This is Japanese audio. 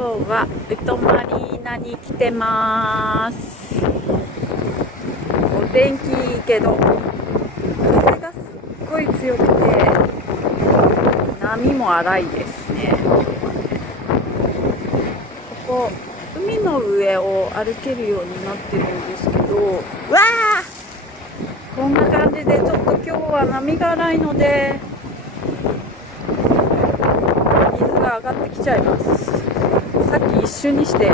はウトマリーナに来てます。お天気いいけど風がすっごい強くて波も荒いですね。ここ海の上を歩けるようになってるんですけど、わあ、こんな感じでちょっと今日は波が荒いので水が上がってきちゃいます。さっき一瞬にして